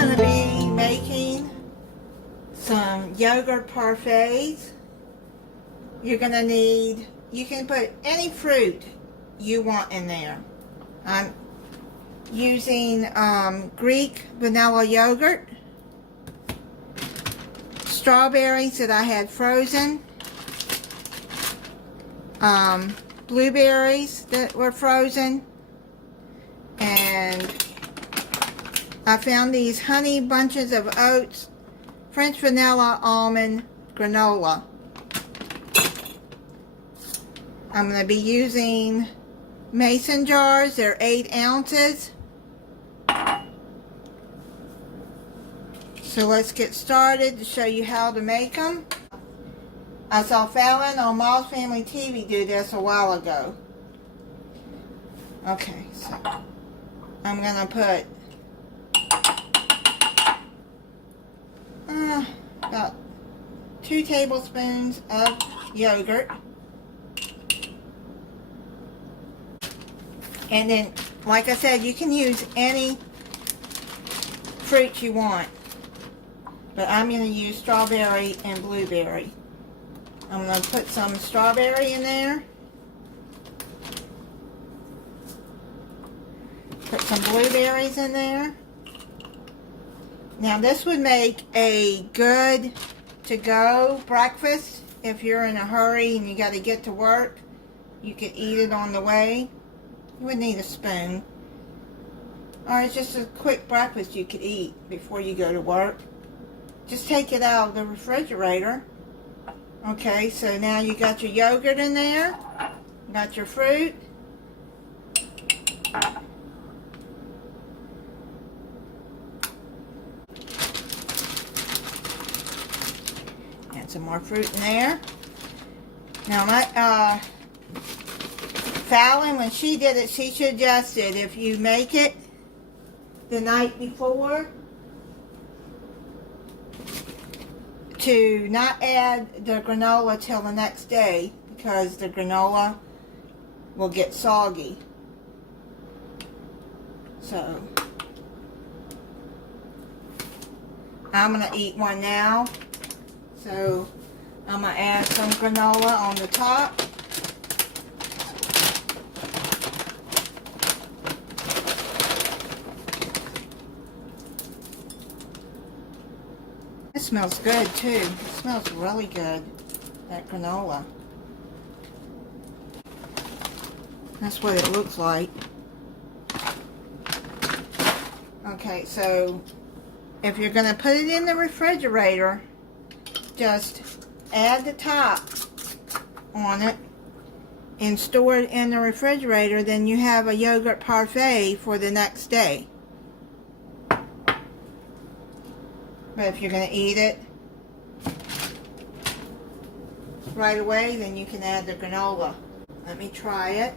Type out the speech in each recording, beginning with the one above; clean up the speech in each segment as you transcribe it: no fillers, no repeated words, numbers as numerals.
going to be making some yogurt parfaits. You're going to need, you can put any fruit you want in there. I'm using Greek vanilla yogurt, strawberries that I had frozen, blueberries that were frozen, and I found these honey bunches of oats, French vanilla almond granola. I'm going to be using mason jars. They're 8 ounces. So let's get started to show you how to make them. I saw Fallon on Mom's Family TV do this a while ago. Okay, so I'm going to put about 2 tablespoons of yogurt. And then, like I said, you can use any fruit you want. But I'm going to use strawberry and blueberry. I'm going to put some strawberry in there. Put some blueberries in there. Now this would make a good to-go breakfast. If you're in a hurry and you got to get to work, you could eat it on the way. You would need a spoon. Or it's just a quick breakfast you could eat before you go to work. Just take it out of the refrigerator. Okay, so now you got your yogurt in there. Got your fruit. Add some more fruit in there. Now my Fallon, when she did it, she suggested if you make it the night before, to not add the granola till the next day, because the granola will get soggy. So I'm going to eat one now. So I'm going to add some granola on the top. It smells good too. It smells really good, that granola. That's what it looks like. Okay, so if you're going to put it in the refrigerator, just add the top on it and store it in the refrigerator. Then you have a yogurt parfait for the next day. But if you're going to eat it right away, then you can add the granola. Let me try it.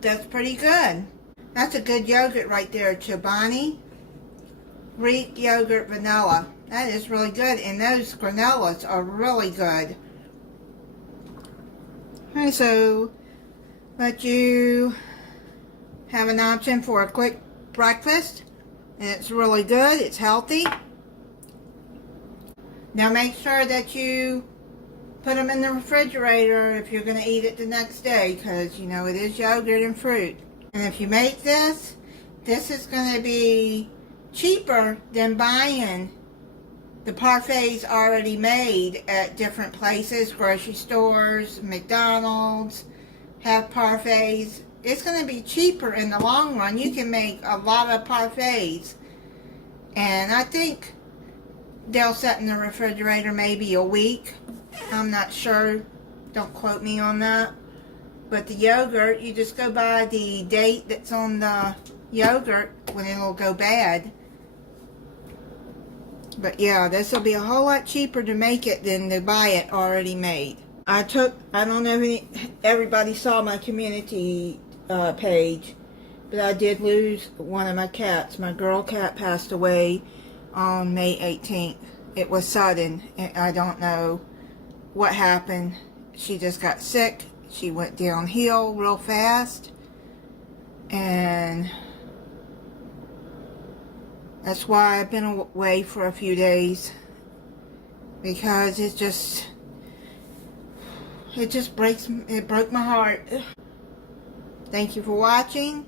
That's pretty good. That's a good yogurt right there, Chobani Greek yogurt vanilla. That is really good, and those granolas are really good. Okay, so let you have an option for a quick breakfast, and it's really good. It's healthy. Now make sure that you put them in the refrigerator if you're going to eat it the next day, because you know it is yogurt and fruit. And if you make this, this is going to be cheaper than buying the parfaits already made at different places, grocery stores, McDonald's, have parfaits. It's going to be cheaper in the long run. You can make a lot of parfaits. And I think they'll set in the refrigerator maybe a week. I'm not sure. Don't quote me on that. But the yogurt, you just go by the date that's on the yogurt when it'll go bad. But yeah, this will be a whole lot cheaper to make it than to buy it already made. I don't know if everybody saw my community page. But I did lose one of my cats. My girl cat passed away on May 18th. It was sudden. I don't know what happened. She just got sick. She went downhill real fast. And that's why I've been away for a few days. Because it broke my heart. Thank you for watching.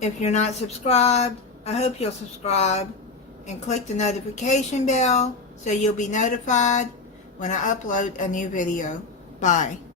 If you're not subscribed, I hope you'll subscribe and click the notification bell so you'll be notified when I upload a new video. Bye.